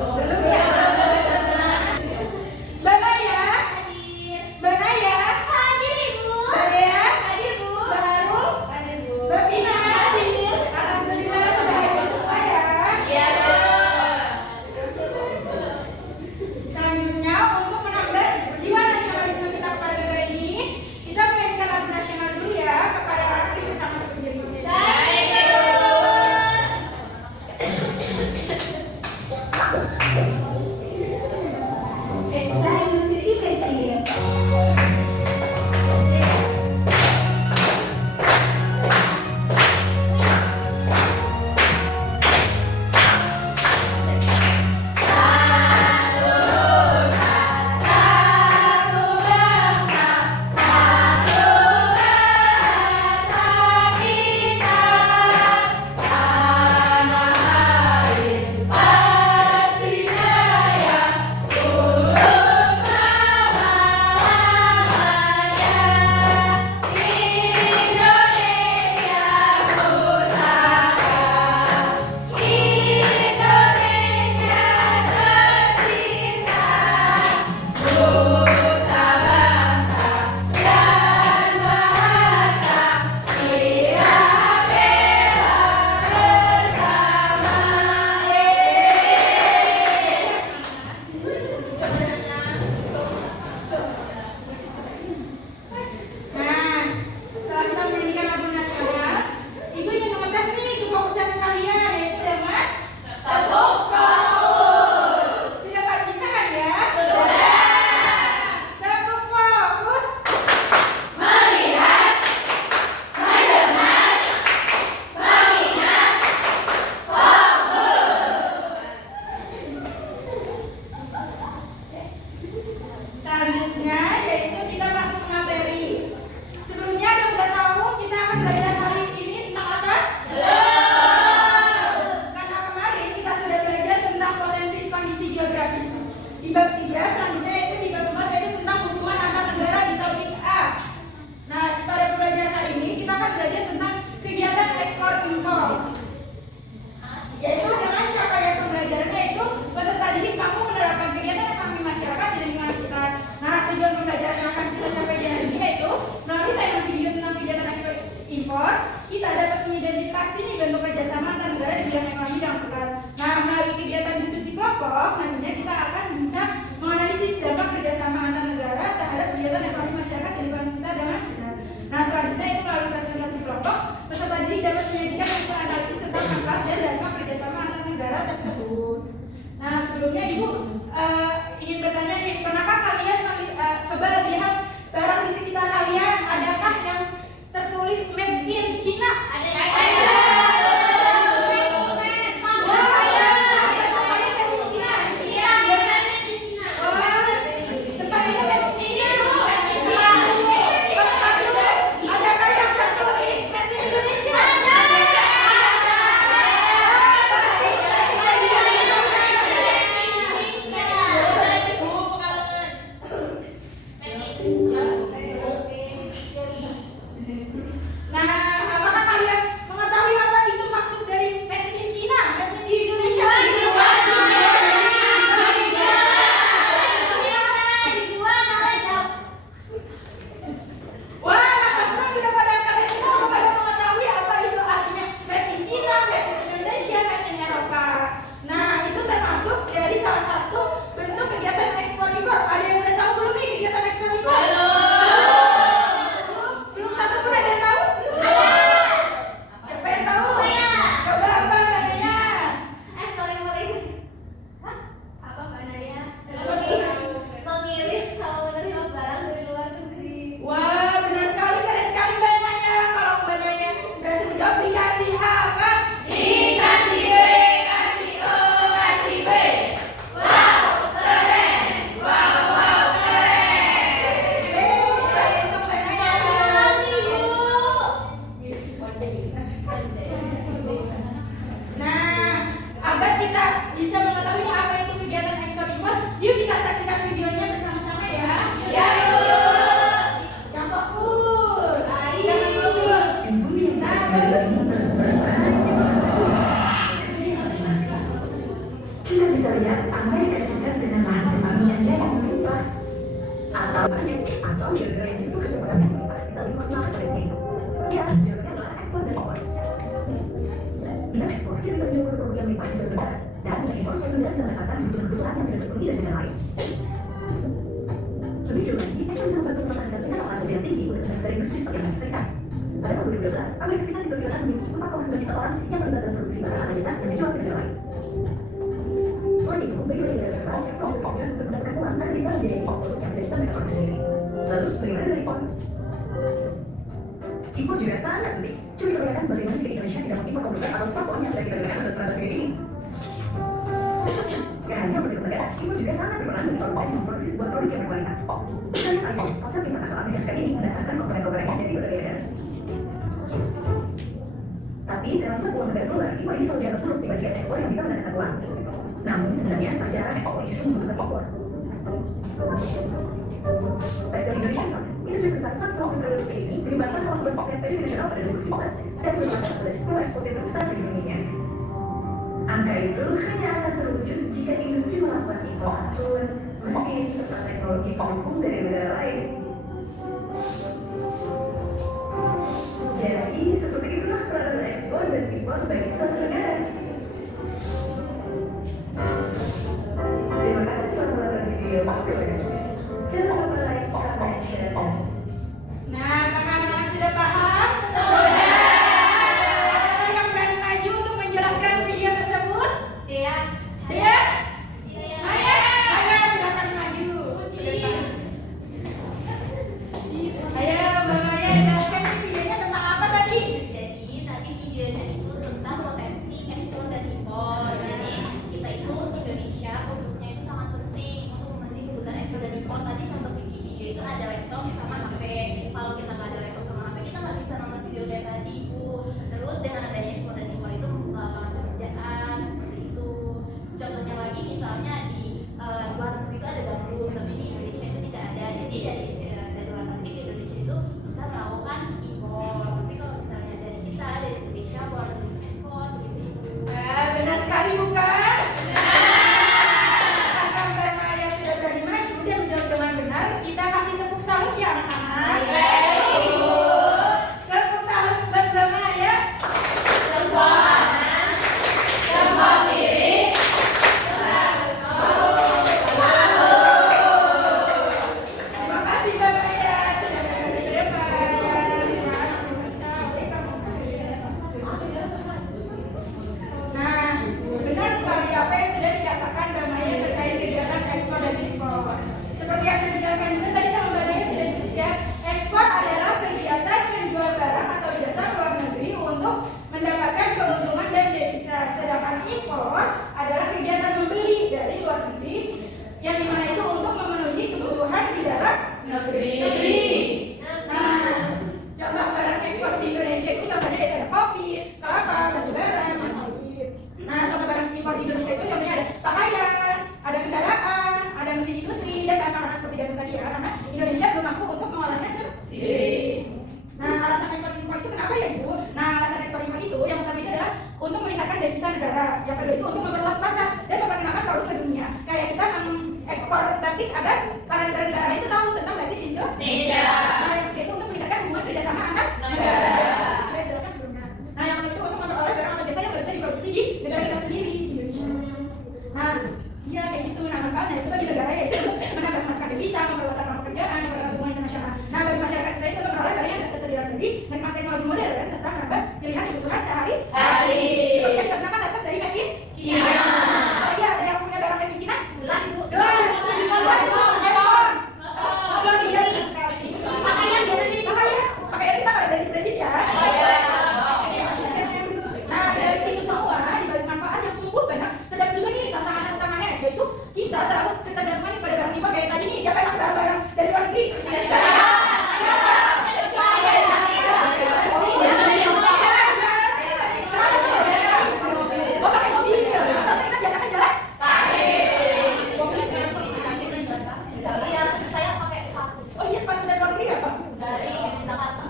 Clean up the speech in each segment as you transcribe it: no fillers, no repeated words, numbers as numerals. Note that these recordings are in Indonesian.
Belum ya? Mbak Naya? Mbak Naya? Hadir Ibu. Mbak Dea? Hadir Bu. Mbak Harum? Hadir Bu. Mbak Pina? Hadir. Alhamdulillah sudah hadir semua ya. Iya Bu. Selanjutnya untuk menambah jiwa nasionalisme kita kepada negara ini, kita menyanyikan lagu nasional dulu ya kepada anak ibu sama pendiri. Baik Bu. Nah, setelah kita menyanyikan lagu nasional, ibu ingin mengetes nih kefokusan kalian, yaitu dengan Tepuk fokus. sudah Pak, bisa kan ya? Sudah. Tepuk fokus. Melihat, mendengar, mengingat, fokus. Selanjutnya yaitu kita masuk ke materi. Sebelumnya ada udah tahu kita akan belajar hari ini tentang apa? Karena kemarin kita sudah belajar tentang potensi kondisi geografis. Di bab 3 selanjutnya yaitu di bab 4 yaitu tentang hubungan antar negara di topik A. Nah, pada pembelajaran hari ini kita akan belajar tentang kegiatan ekspor impor. Yaitu dengan capaian pembelajarannya itu peserta didik mampu menerapkan kegiatan ekonomi masyarakat di lingkungan sekitar. Nah, tujuan pembelajaran yang akan kita capai di hari ini yaitu melalui tayangan video tentang kegiatan ekspor impor, kita dapat mengidentifikasi nih bentuk kerjasama antar negara di bidang ekonomi dan peran. Nah, melalui kegiatan diskusi kelompok, nantinya kita akan bisa menganalisis dampak kerjasama antar negara terhadap kegiatan ekonomi masyarakat di lingkungan sekitar dan masyarakat. Nah, selanjutnya itu melalui presentasi kelompok, peserta didik dapat menyajikan hasil analisis tentang dampak dan dampak kerjasama antar negara tersebut. Nah, sebelumnya Ibu ingin bertanya nih, kenapa kalian coba lihat barang di sekitar kalian, adakah yang tertulis made in China? Ada. Wah, ada. Tempatnya made in China. Iya, benar di Cina. Wah, tempatnya made in China. Adakah yang tertulis made in Indonesia? Nah, apakah kalian tahu ya negara ini itu kesempatan pemerintah bisa lebih maksimalkan pada sini. Ya, jawabannya adalah ekspor dan impor. Dengan ekspor, kita bisa menjual produk yang melimpah di suatu negara, dan dengan impor suatu negara bisa mendapatkan kebutuhan yang tidak terpenuhi dari negara lain. Lebih jauh lagi, ekspor bisa membantu mempertahankan tingkat pengangguran yang tinggi untuk negara industri seperti Amerika Serikat. Pada tahun 2012, Amerika Serikat diperkirakan memiliki 4,9 juta orang yang terlibat dalam produksi barang atau jasa dan dijual ke negara lain. Selain itu, bagi negara berkembang, ekspor bertujuan untuk mendapatkan uang dan bisa menjadi produk yang tidak bisa mereka produksi sendiri. Lalu, bagaimana dengan impor? Impor juga sangat penting. Coba perlihatkan bagaimana jika Indonesia tidak mengimpor komputer atau smartphone yang sudah kita gunakan untuk peralatan ini. Gak hanya untuk negara, impor juga sangat berperan bagi produsen yang memproduksi sebuah produk yang berkualitas. Misalnya iPhone, ponsel pintar asal Amerika Serikat ini mendatangkan komponen-komponennya dari berbagai negara. Tapi dalam uang negara dolar, impor ini selalu dianggap buruk dibandingkan ekspor yang bisa mendatangkan uang. Namun sebenarnya tak jarang ekspor justru membutuhkan impor. Presiden Indonesia misalnya, industri sebesar 120 triliun rupiah ini menyumbang 1,11% PDB nasional pada 2017 dan merupakan adalah 10 eksportir terbesar di dunia. Angka itu hanya akan terwujud jika industri melakukan impor atur, mesin, serta teknologi pendukung dari negara lain. Jadi, seperti itulah peranan ekspor dan impor bagi suatu negara. Terima kasih telah menonton video ini. Jangan lupa like, comment, share, dan Nah, apakah anak-anak sudah paham? Sudah. Ada yang berani maju untuk menjelaskan video tersebut? Dia. Dia? Dia. Ayo, silakan maju. Ayo, Mbak Maya, jelaskan videonya tentang apa tadi? Jadi tadi videonya itu tentang potensi ekspor dan impor. Jadi kita itu Indonesia khususnya itu sangat penting untuk memenuhi kebutuhan ekspor dan impor. Tadi contoh di video itu ada laptop sama HP. Kalau kita nggak ada laptop sama HP, kita nggak bisa nonton video kayak tadi, Bu. Terus dengan adanya ekspor dan impor itu membuka lapangan pekerjaan seperti itu. Contohnya lagi misalnya di luar negeri itu ada gandum, tapi di Indonesia itu tidak ada. Jadi dari luar negeri ke Indonesia itu bisa melakukan impor. Tapi kalau misalnya dari kita dari Indonesia luar negeri ekspor begitu. Nah, benar sekali bukan? Karena Mbak Maya sudah berani maju dan menjawab dengan benar, kita kasih tepuk salut ya anak-anak. Tepuk salut buat Mbak Maya. Semua anak, semua kiri, Terima kasih Mbak Maya sudah berhasil ke depan. Nah, benar sekali apa yang sudah dikatakan Mbak Maya terkait kegiatan ekspor dan impor. Seperti yang sudah dijelaskan juga tadi sama Mbak Maya sudah disebutkan, ekspor adalah kegiatan menjual barang atau jasa ke luar negeri untuk mendapatkan keuntungan dan devisa. Sedangkan impor adalah kegiatan membeli dari luar negeri yang dimana itu untuk memenuhi kebutuhan di dalam negeri. Nah, contoh barang ekspor di Indonesia itu contohnya itu ada kopi, kelapa, batu bara, emas sawit. Nah, contoh barang impor di Indonesia itu contohnya ada pakaian, ada kendaraan, ada mesin industri dan makanan seperti gandum tadi ya, karena Indonesia belum mampu untuk mengolahnya sendiri. Nah, alasan ekspor impor itu kenapa ya Bu? Nah, alasan ekspor impor itu yang pertama itu adalah untuk meningkatkan devisa negara. Yang kedua itu untuk memperluas pasar dan memperkenalkan produk ke dunia. Kayak kita mengekspor batik agar para negara-negara itu tahu tentang batik di Indonesia. Nah, yang ketiga itu untuk meningkatkan hubungan kerjasama antar negara. Sudah jelaskan sebelumnya. Nah, yang keempat itu untuk memperoleh barang atau jasa yang bisa diproduksi di negara kita sendiri di Indonesia. Nah, iya kayak gitu. Nah, manfaatnya itu bagi negara yaitu untuk menambah masukan devisa, memperluas lapangan pekerjaan, memperluas hubungan internasional. Nah, bagi masyarakat kita itu untuk memperoleh barang yang tersedia dalam negeri dengan teknologi modern serta menambah pilihan kebutuhan sehari-hari. Seperti yang kita gunakan laptop dari Made in China. Apalagi ada yang punya barang Made in China? Gelas, Bu. Pakaian biasanya Pakaian kita pada branded ya. Nah, dari itu semua dibalik manfaat yang sungguh banyak, terdapat juga nih tantangannya, yaitu kita terlalu ketergantungan pada barang impor kayak tadi nih. Siapa yang pakai barang dari luar negeri? Oh, pakai mobil. Sampai kita biasakan jalan. Iya, saya pakai sepatu Oh iya, sepatu dari luar negeri ya Pak? dari Jakarta.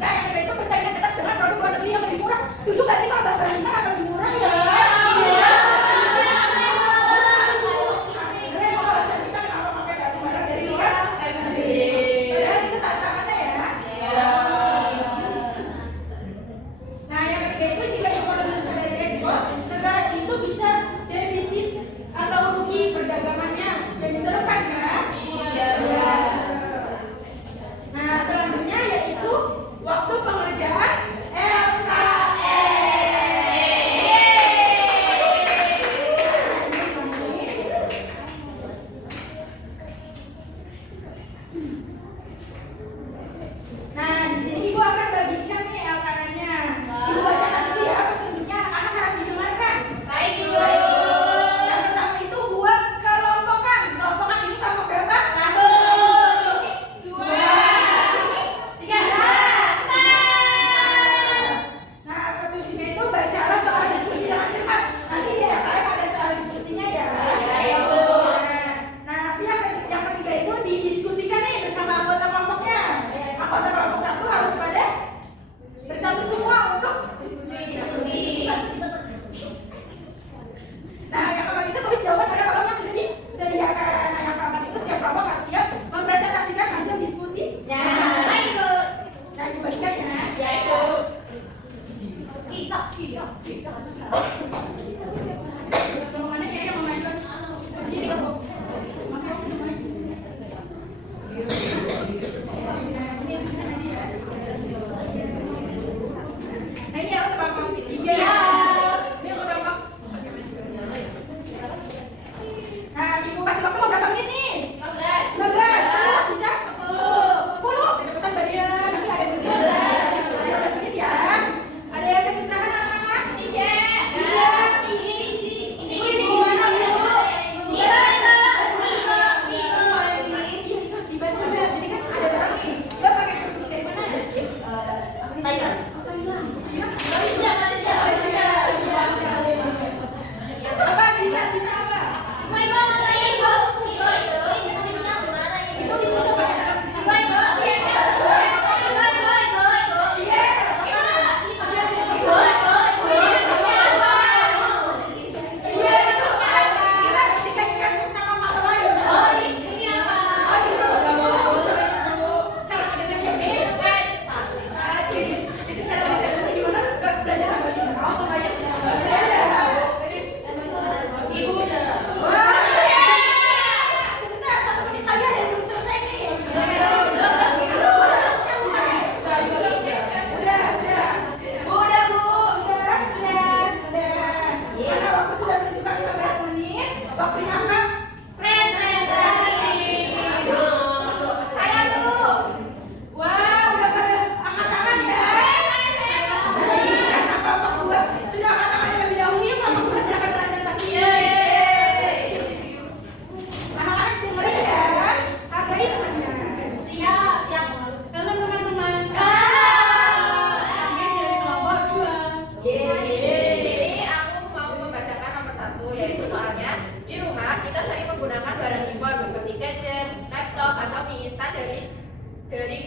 Nah, yang kedua itu persaingan ketat dengan produk luar negeri yang lebih murah. Setuju gak sih kalau barang kita akan lebih murah ya? Sebenarnya kalau kita Mana kayaknya memajukan sini Bapak. Nah ini harus Bapak. Iya. Ini untuk Bapak. Nah, Ibu kasih waktu mau berapa menit nih? 15. Bisa? 10. Kecepatan Barian. Nanti ada yang berjasa. 15 menit ya. Ada yang kesisakan anak-anak? Iya. Ini gimana Bu? Dibantu ya. Jadi kan ada barang nih. Mbak pakai kursi dari mana? Thailand. Apa Sinta apa? Itu bisa pakai waktunya apa? Wow, udah pada angkat tangan ya. Baik, karena kelompok 2 sudah angkat tangan terlebih dahulu, yuk kelompok 2 silakan presentasi. Anak-anak dengerin ya, hargai temannya. Siap. Teman-teman. Ini dari kelompok 2. Ini aku mau membacakan nomor 1, yaitu soalnya di rumah kita sering menggunakan barang impor seperti gadget, laptop, atau mie instan dari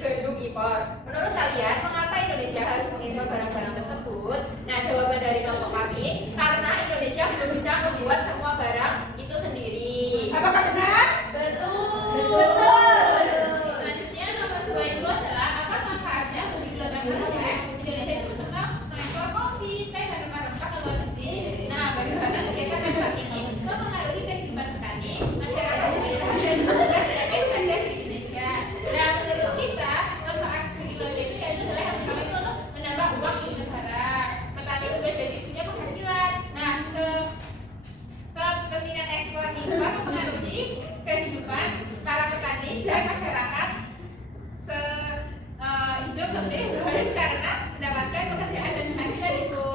gedung impor. Menurut kalian, mengapa Indonesia harus mengimpor barang-barang tersebut? Nah, jawaban dari kelompok kami, karena Indonesia belum bisa membuat semua barang itu sendiri. Apakah benar? Betul. Selanjutnya nomor 2 itu adalah apa manfaatnya bagi keluarga kalian? Indonesia itu terkenal mengekspor kopi, teh, dan rempah-rempah ke luar negeri. Nah, bagaimana kegiatan ekspor ini mempengaruhi kehidupan petani, masyarakat sekitar, dan petugas sebagai pelajar di Indonesia. Nah, menurut kita, manfaat bagi keluarga itu adalah yang pertama itu untuk menambah uang di negara. Petani juga jadi punya penghasilan. Nah, kepentingan ekspor ini mempengaruhi kehidupan para petani dan masyarakat hidup lebih baik karena mendapatkan pekerjaan dan penghasilan itu.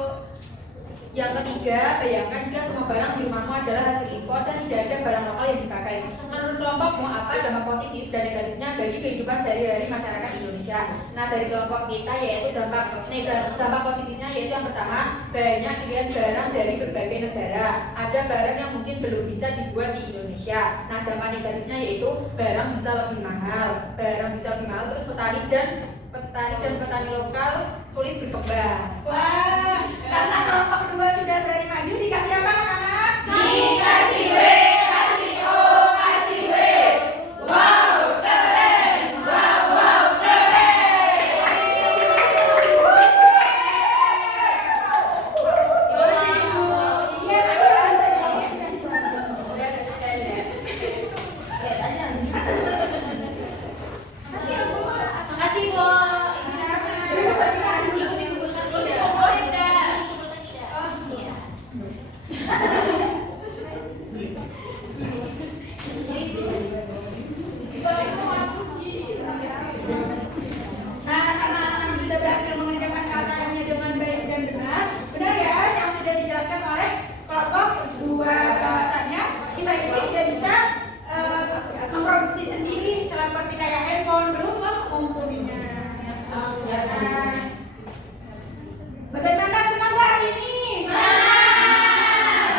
Yang ketiga, bayangkan jika semua barang di rumahmu adalah hasil impor dan tidak ada barang lokal yang dipakai. Menurut kelompokmu, apa dampak positif dan negatifnya bagi kehidupan sehari-hari masyarakat Indonesia? Nah, dari kelompok kita yaitu dampak positifnya yaitu yang pertama, banyak pilihan barang dari berbagai negara. Ada barang yang mungkin belum bisa dibuat di Indonesia. Nah, dampak negatifnya yaitu barang bisa lebih mahal. Terus petani lokal sulit berkembang. Wah, karena kelompok 2 sudah berani maju, dikasih apa anak-anak? Dikasih W, kasih O, kasih W. Wow, keren. Wow, keren. Iya, tadi bisa jawab. Makasih, Bu. Nah, karena anak-anak sudah berhasil mengerjakan KKM-nya dengan baik dan benar ya yang sudah dijelaskan oleh kelompok 2 bahwasannya kita ini tidak bisa memproduksi sendiri seperti kayak handphone, belum memumpuminya. Ya kan? Bagaimana, senang nggak hari ini? Senang.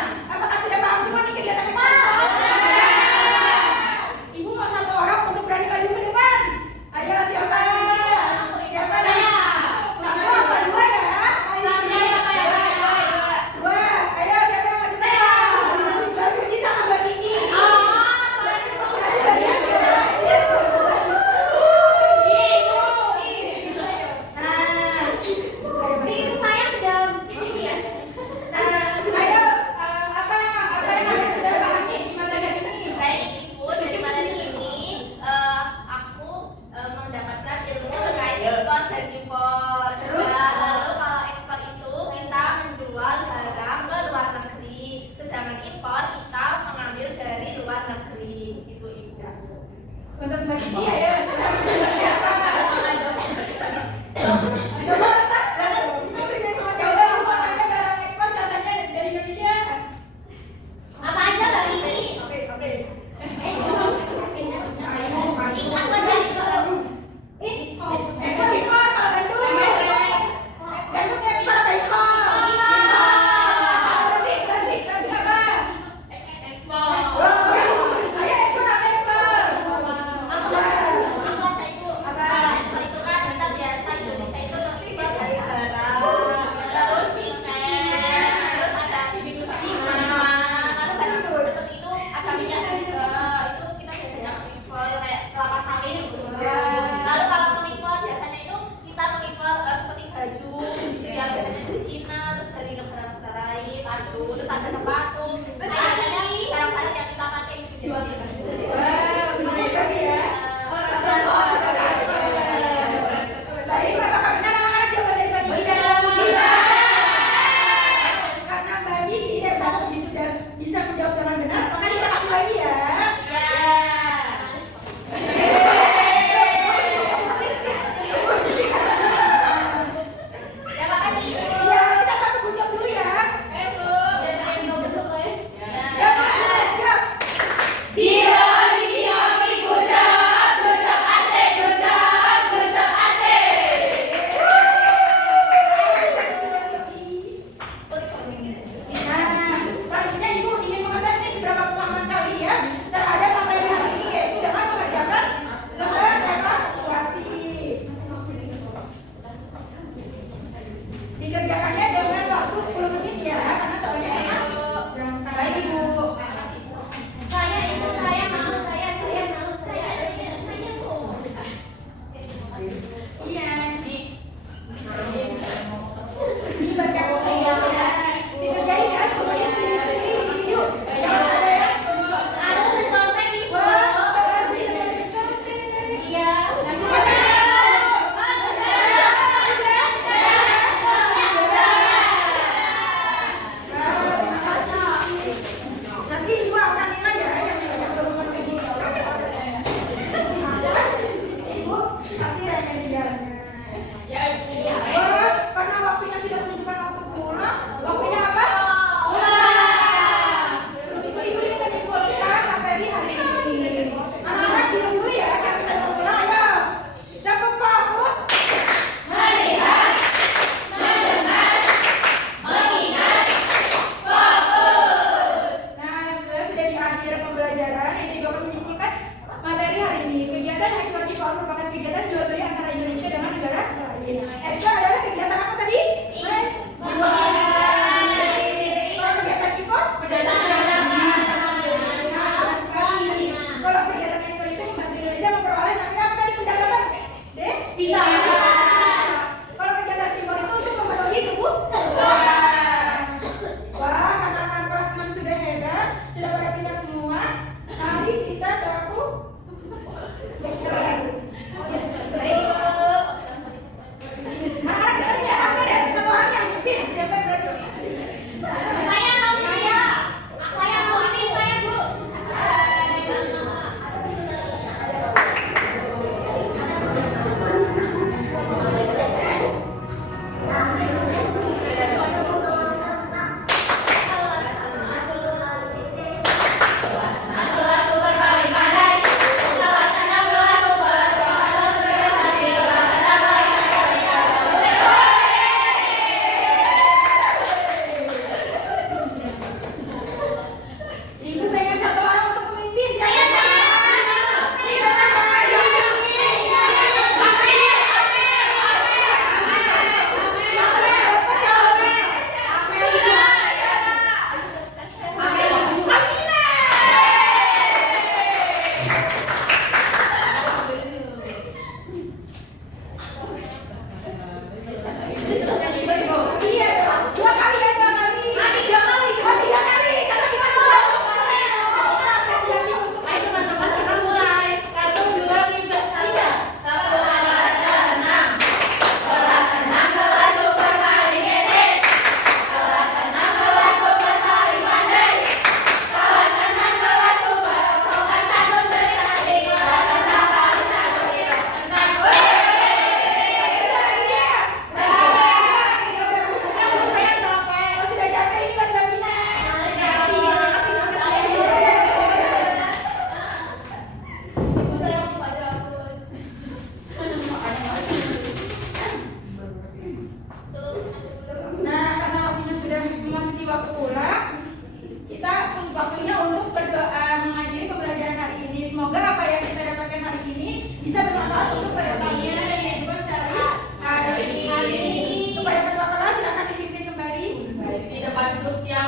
Untuk Mbak Kiki ya. Apa aja Mbak Kiki? Aku aja. Ekspor impor kalau Bandung. Bandung ekspor apa impor? Ganti apa? Ekspor. Saya ekspor apa ekspor? Aku baca itu kalau ekspor itu kan kita biasa Indonesia itu ekspor kayu bara, terus nikel, terus ada timah, lalu kan seperti itu ada minyak juga, itu kita biasanya ekspor kayak kelapa sawit gitu. Lalu kalau mengimpor biasanya itu kita mengimpor seperti baju gitu ya, biasanya dari Cina, terus dari negara-negara lain, terus ada sepatu, biasanya barang-barang yang kita pakai itu jual gitu. Wah, benar lagi ya. Baik, apakah benar anak-anak jawaban dari Mbak Kiki? Karena Mbak Kiki dan Mbak Kiki sudah bisa menjawab dengan benar, maka kita kasih lagi ya. Ya makasih. Iya, kita akan mengucap dulu ya. Bu.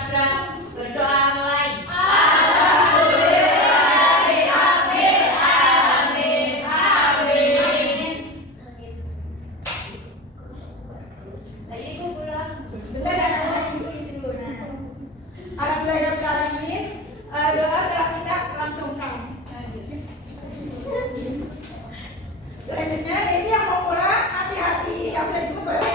Abra. Berdoa mulai. Tadi ibu pulang. Bentar ya, ibu itu dulu. Nah, alhamdulillah alamin. Doa telah kita langsungkan. Selanjutnya ini yang mau pulang hati-hati yang sudah dikumpulkan.